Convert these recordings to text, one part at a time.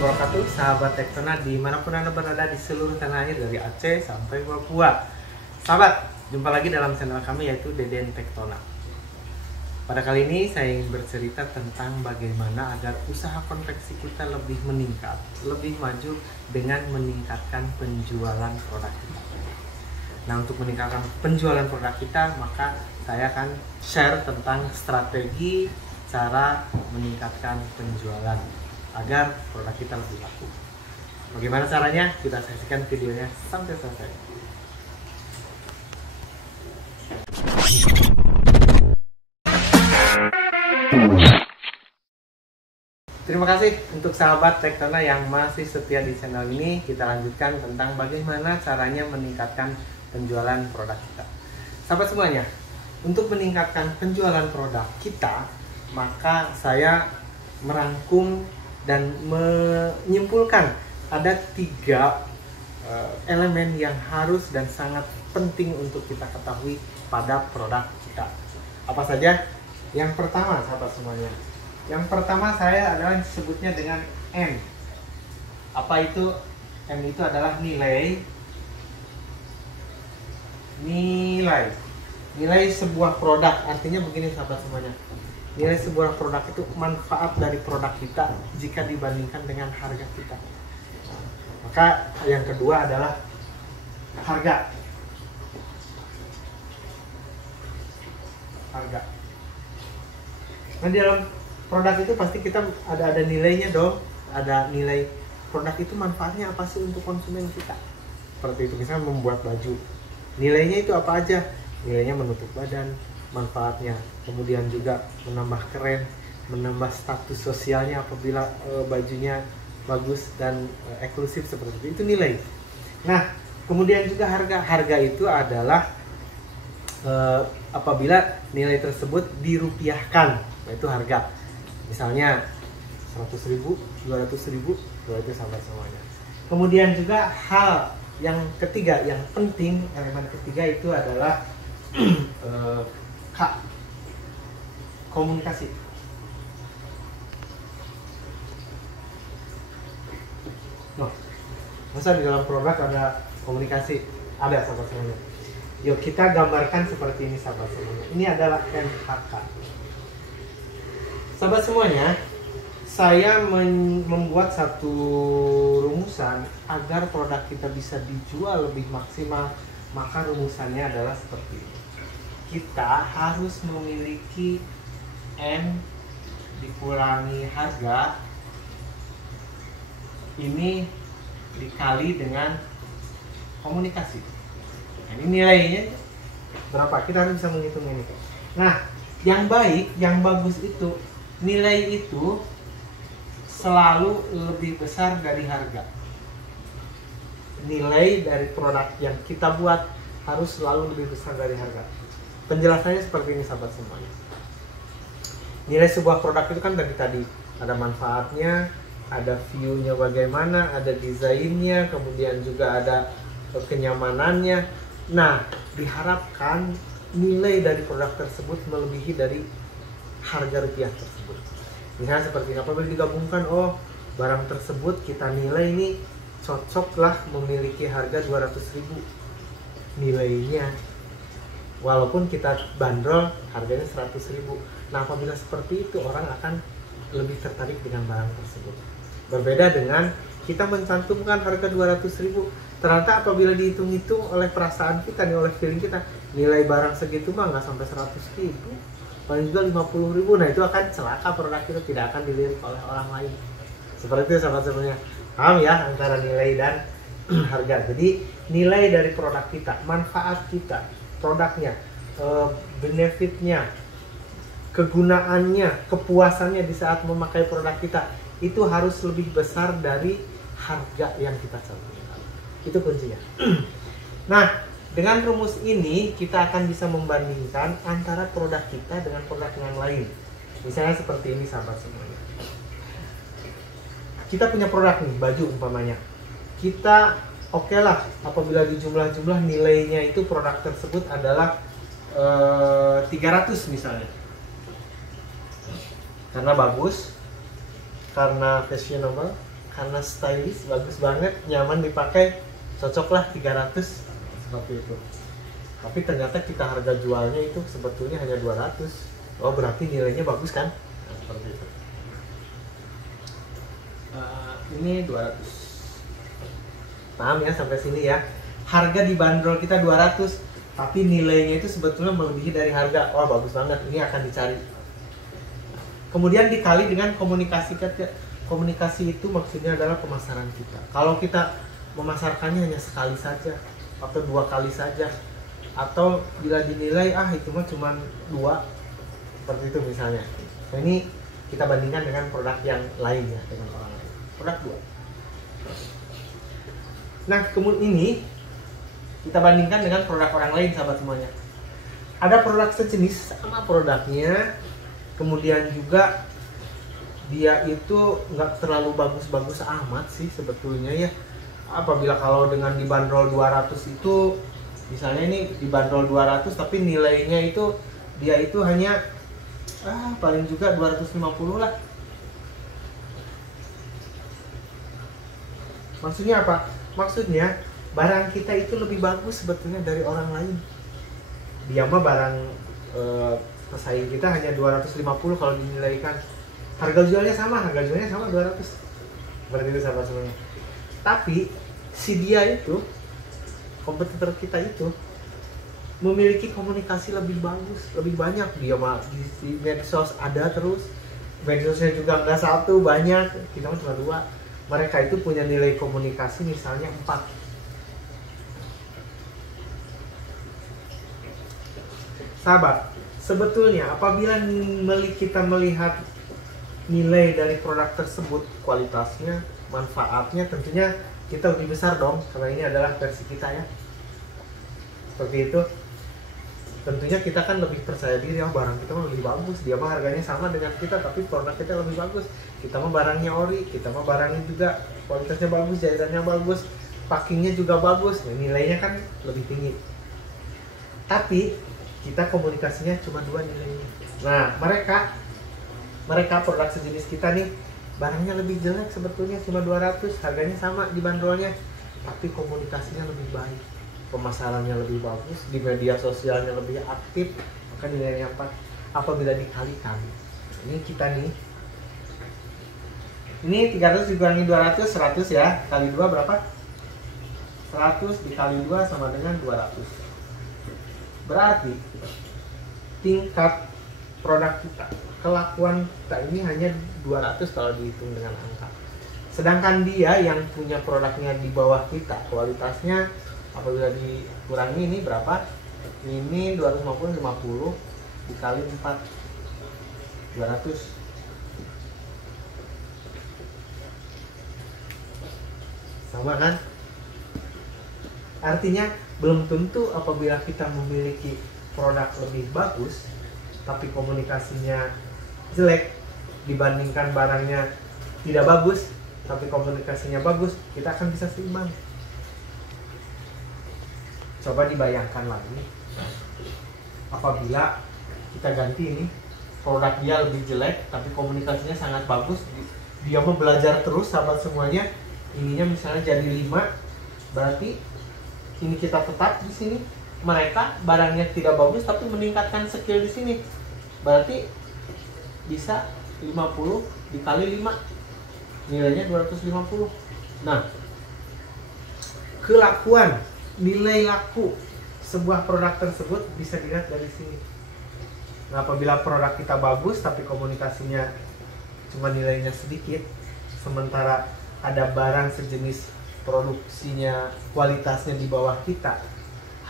wabarakatuh, sahabat Tektona dimanapun Anda berada di seluruh tanah air dari Aceh sampai Papua. Sahabat, jumpa lagi dalam channel kami yaitu Deden Tektona. Pada kali ini saya ingin bercerita tentang bagaimana agar usaha konveksi kita lebih meningkat, lebih maju dengan meningkatkan penjualan produk kita. Nah, untuk meningkatkan penjualan produk kita, maka saya akan share tentang strategi cara meningkatkan penjualan agar produk kita lebih laku. Bagaimana caranya? Kita saksikan videonya sampai selesai. Terima kasih untuk sahabat Tektona yang masih setia di channel ini. Kita lanjutkan tentang bagaimana caranya meningkatkan penjualan produk kita. Sahabat semuanya, untuk meningkatkan penjualan produk kita, maka saya merangkum dan menyimpulkan ada 3 elemen yang harus dan sangat penting untuk kita ketahui pada produk kita. Apa saja? Yang pertama, sahabat semuanya, yang pertama saya adalah disebutnya dengan M. Apa itu? M itu adalah nilai sebuah produk. Artinya begini sahabat semuanya, nilai sebuah produk itu manfaat dari produk kita jika dibandingkan dengan harga kita. Maka yang kedua adalah harga. Nah, di dalam produk itu pasti kita ada nilainya dong. Ada nilai produk itu manfaatnya apa sih untuk konsumen kita. Seperti itu, misalnya membuat baju. Nilainya itu apa aja? Nilainya menutup badan, manfaatnya, kemudian juga menambah keren, menambah status sosialnya apabila bajunya bagus dan eksklusif seperti itu nilai. Nah, kemudian juga harga itu adalah apabila nilai tersebut dirupiahkan, yaitu harga. Misalnya 100.000, 200.000, itu sampai semuanya. Kemudian juga hal yang ketiga, yang penting, elemen ketiga itu adalah komunikasi. Masa di dalam produk ada komunikasi? Ada, sahabat semuanya. Yuk kita gambarkan seperti ini, sahabat semuanya. Ini adalah MHK. Sahabat semuanya, saya membuat satu rumusan agar produk kita bisa dijual lebih maksimal. Maka rumusannya adalah seperti ini. Kita harus memiliki M dikurangi harga ini dikali dengan komunikasi. Nah, ini nilainya berapa? Kita harus bisa menghitung ini. Nah, yang baik, yang bagus itu nilai itu selalu lebih besar dari harga. Nilai dari produk yang kita buat harus selalu lebih besar dari harga. Penjelasannya seperti ini, sahabat semuanya. Nilai sebuah produk itu kan dari tadi ada manfaatnya, ada view-nya bagaimana, ada desainnya, kemudian juga ada kenyamanannya. Nah, diharapkan nilai dari produk tersebut melebihi dari harga rupiah tersebut. Misalnya seperti apabila digabungkan, barang tersebut kita nilai ini cocoklah memiliki harga 200.000 nilainya, walaupun kita bandrol harganya 100.000. Nah, apabila seperti itu, orang akan lebih tertarik dengan barang tersebut. Berbeda dengan kita mencantumkan harga 200.000, ternyata apabila dihitung-hitung oleh perasaan kita nih, oleh feeling kita, nilai barang segitu mah nggak sampai 100.000, paling juga 50.000. Nah, itu akan celaka, produk itu tidak akan dilirik oleh orang lain. Seperti itu, sahabat semuanya. Paham ya antara nilai dan harga. Jadi nilai dari produk kita, manfaat kita, produknya, benefitnya, kegunaannya, kepuasannya di saat memakai produk kita, itu harus lebih besar dari harga yang kita cantumkan. Itu kuncinya. Nah, dengan rumus ini kita akan bisa membandingkan antara produk kita dengan produk yang lain. Misalnya seperti ini, sahabat semuanya. Kita punya produk nih, baju umpamanya. Kita oke lah apabila di jumlah-jumlah nilainya itu produk tersebut adalah 300 misalnya. Karena bagus, karena fashionable, karena stylish, bagus banget, nyaman dipakai, cocoklah 300 seperti itu. Tapi ternyata kita harga jualnya itu sebetulnya hanya 200. Oh, berarti nilainya bagus kan? Nah, seperti itu. Ini 200. Paham ya sampai sini ya? Harga di bandrol kita 200, tapi nilainya itu sebetulnya melebihi dari harga. Wah, bagus banget, ini akan dicari. Kemudian dikali dengan komunikasi kita. Komunikasi itu maksudnya adalah pemasaran kita. Kalau kita memasarkannya hanya sekali saja atau 2 kali saja, atau bila dinilai itu mah cuma 2, seperti itu misalnya. Nah, ini kita bandingkan dengan produk yang lain ya, dengan orang lain. Produk 2. Nah, kemudian ini kita bandingkan dengan produk orang lain, sahabat semuanya. Ada produk sejenis sama produknya, kemudian juga dia itu nggak terlalu bagus-bagus amat sih sebetulnya ya. Apabila kalau dengan dibanderol 200 itu, misalnya ini dibanderol 200 tapi nilainya itu dia itu hanya paling juga 250 lah. Maksudnya apa? Maksudnya barang kita itu lebih bagus sebetulnya dari orang lain. Dia mah barang pesaing kita hanya 250 kalau dinilaikan. Harga jualnya sama 200. Berarti itu sahabat semuanya. Tapi si dia itu, kompetitor kita itu memiliki komunikasi lebih bagus, lebih banyak. Dia mah di medsos ada terus, medsosnya juga nggak 1, banyak. Kita mah cuma 2. Mereka itu punya nilai komunikasi misalnya 4. Sahabat, sebetulnya apabila kita melihat nilai dari produk tersebut, kualitasnya, manfaatnya, tentunya kita lebih besar dong, karena ini adalah versi kita ya. Seperti itu. Tentunya kita kan lebih percaya diri, barang kita mah lebih bagus, dia mah harganya sama dengan kita tapi produk kita lebih bagus. Kita mah barangnya ori, kita mah barangnya juga kualitasnya bagus, jahitannya bagus, packingnya juga bagus, nilainya kan lebih tinggi. Tapi kita komunikasinya cuma 2 nilainya. Nah, mereka produk sejenis kita nih, barangnya lebih jelek sebetulnya cuma 200, harganya sama di bandrolnya, tapi komunikasinya lebih baik, pemasarannya lebih bagus, di media sosialnya lebih aktif, maka nilainya 4. Apabila dikalikan, ini kita nih, ini 300 dikurangi 200, 100 ya, kali 2 berapa? 100 dikali 2 sama dengan 200. Berarti tingkat produk kita, kelakuan kita ini hanya 200 kalau dihitung dengan angka. Sedangkan dia yang punya produknya di bawah kita, kualitasnya apabila dikurangi ini berapa? Ini 250 dikali 4, 200. Sama kan? Artinya belum tentu apabila kita memiliki produk lebih bagus tapi komunikasinya jelek dibandingkan barangnya tidak bagus tapi komunikasinya bagus, kita akan bisa seimbang. Coba dibayangkan lagi, apabila kita ganti ini, produk dia lebih jelek tapi komunikasinya sangat bagus, dia mau belajar terus sahabat semuanya, ininya misalnya jadi 5, berarti ini kita tetap di sini. Mereka barangnya tidak bagus tapi meningkatkan skill di sini, berarti bisa 50 dikali 5, nilainya 250. Nah, kelakuan, nilai laku sebuah produk tersebut bisa dilihat dari sini. Nah, apabila produk kita bagus tapi komunikasinya cuma nilainya sedikit, sementara ada barang sejenis produksinya, kualitasnya di bawah kita,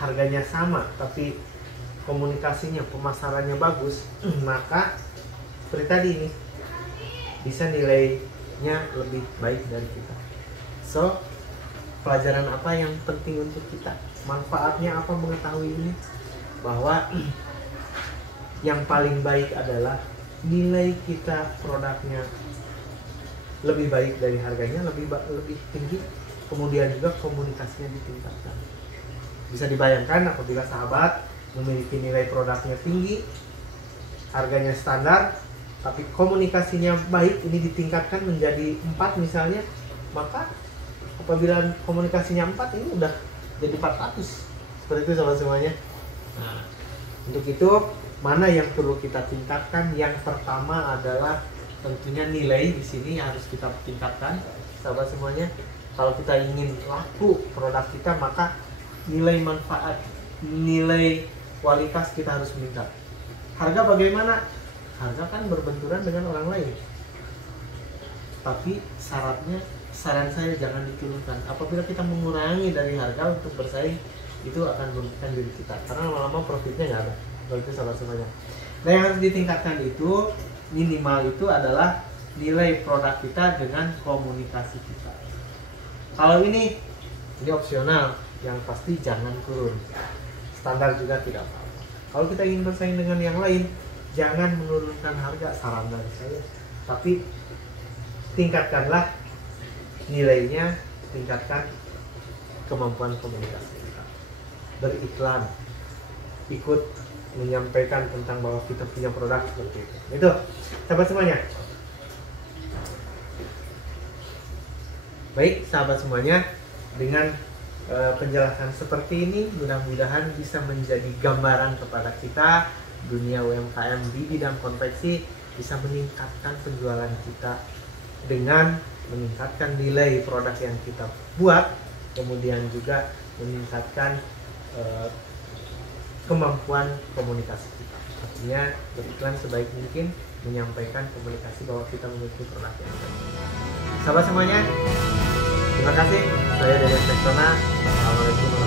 harganya sama tapi komunikasinya, pemasarannya bagus, maka seperti tadi ini bisa nilainya lebih baik dari kita. So, pelajaran apa yang penting untuk kita? Manfaatnya apa mengetahui ini? Bahwa yang paling baik adalah nilai kita produknya lebih baik dari harganya, lebih tinggi, kemudian juga komunikasinya ditingkatkan. Bisa dibayangkan apabila sahabat memiliki nilai produknya tinggi, harganya standar, tapi komunikasinya baik, ini ditingkatkan menjadi 4 misalnya, maka apabila komunikasinya 4 ini udah jadi 400. Seperti itu sahabat semuanya. Nah, untuk itu mana yang perlu kita tingkatkan? Yang pertama adalah tentunya nilai di sini harus kita tingkatkan, sahabat semuanya. Kalau kita ingin laku produk kita, maka nilai manfaat, nilai kualitas kita harus meningkat. Harga bagaimana? Harga kan berbenturan dengan orang lain. Tapi saran saya jangan diturunkan. Apabila kita mengurangi dari harga untuk bersaing, itu akan merugikan diri kita. Karena lama-lama profitnya nggak ada. Kalau itu sahabat semuanya. Nah, yang harus ditingkatkan itu minimal itu adalah nilai produk kita dengan komunikasi kita. Kalau ini opsional, yang pasti jangan turun. Standar juga tidak apa-apa. Kalau kita ingin bersaing dengan yang lain, jangan menurunkan harga, saran dari saya. Tapi tingkatkanlah nilainya, tingkatkan kemampuan komunikasi kita. Beriklan, ikut menyampaikan tentang bahwa kita punya produk seperti itu. Itu, sahabat semuanya. Baik, sahabat semuanya, dengan penjelasan seperti ini, mudah-mudahan bisa menjadi gambaran kepada kita dunia UMKM di bidang konveksi bisa meningkatkan penjualan kita dengan meningkatkan nilai produk yang kita buat, kemudian juga meningkatkan kemampuan komunikasi kita. Artinya beriklan sebaik mungkin, menyampaikan komunikasi bahwa kita memiliki produk yang baik. Sahabat semuanya, terima kasih. Saya Deden Seksona. Assalamualaikum.